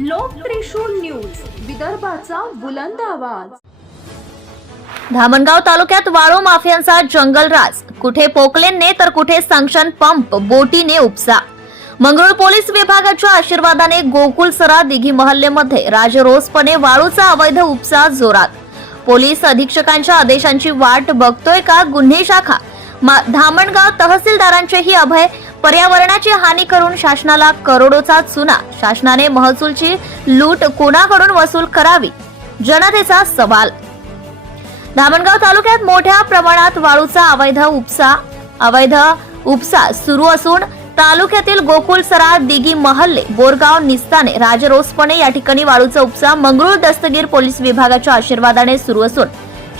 लोक त्रिशूल न्यूज विदर्भाचा बुलंद आवाज. धामणगाव तालुक्यात वाळू माफियांचा जंगलराज कुठे पोकलेनने तर कुठे संक्शन पंप बोटीने उपसा. मंगरुळ पोलीस विभागाच्या आशीर्वादाने गोकुलसरा दिघी महल्लेमध्ये राजरोसपणे वाळूचा अवैध उपसा जोरात. पोलीस अधीक्षकांच्या आदेशांची वाट बघतोय का गुन्हे शाखा? धामणगाव तहसीलदारांचेही अभय पर्यावरणाची हानी करून शासनाला करोडोचा चुना. शासनाने महसूलची लूट कोणाकडून वसूल करावी? जनतेचा सवाल. धामणगाव तालुक्यात मोठ्या प्रमाणात वाळूचा अवैध उपसा अवैध उपसा सुरू असून तालुक्यातील गोकुलसरा दिगी महल्ले बोरगाव निस्ताने राजरोसपणे या ठिकाणी वाळूचा उपसा मंगरुळ दस्तगीर पोलीस विभागाच्या आशीर्वादाने सुरू असून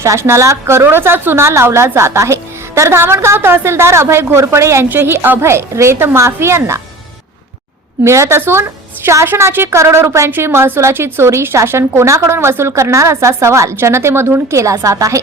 शासनाला करोडोचा चुना लावला जात आहे. तर धामणगाव तहसीलदार अभय घोरपडे यांचेही अभय रेत माफियांना. मिळत असून शासनाची करोडो रुपयांची महसुलाची चोरी शासन कोणाकडून वसूल करणार असा सवाल जनतेमधून केला जात आहे.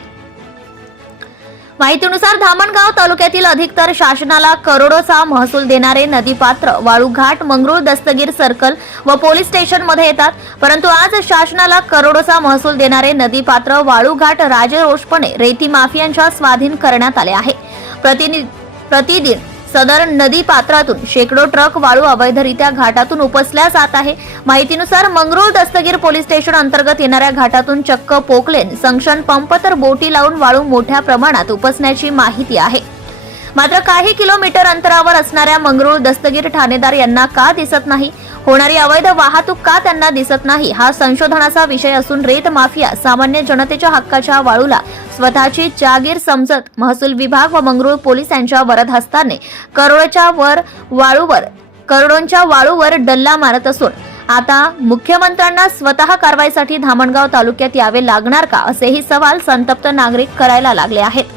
माहितीनुसार धामणगाव तालुक्यातील अधिकतर शासनाला करोडोचा महसूल देणारे नदीपात्र वाळूघाट मंगरुळ दस्तगीर सर्कल व पोलीस स्टेशनमध्ये येतात. परंतु आज शासनाला करोडोचा महसूल देणारे नदीपात्र वाळूघाट राजरोषपणे रेती माफियांच्या स्वाधीन करण्यात आले आहे. प्रतिनि- प्रतिदिन सदर नदी पात्रातून शेकडो ट्रक वाळू अवैधरित्या घाटातून उपसल्या जात आहे. माहितीनुसार मंगरुळ दस्तगीर पोलीस स्टेशन अंतर्गत येणाऱ्या घाटातून चक्क पोकलेन संक्षण पंप तर बोटी लावून वाळू मोठ्या प्रमाणात उपसण्याची माहिती आहे. मात्र काही किलोमीटर अंतरावर असणाऱ्या मंगरुळ दस्तगीर ठाणेदार यांना का दिसत नाही? होणारी अवैध वाहतूक का त्यांना दिसत नाही? हा संशोधनाचा विषय असून रेत माफिया सामान्य जनतेच्या हक्काच्या वाळूला स्वतःची जागीर समजत महसूल विभाग व मंगरुळ पोलीस यांच्या वरद हस्ताने करोडच्या वर वाळूवर करोडोंच्या वाळूवर डल्ला मारत असून आता मुख्यमंत्र्यांना स्वतः कारवाईसाठी धामणगाव तालुक्यात यावे लागणार का? असेही सवाल संतप्त नागरिक करायला लागले आहेत.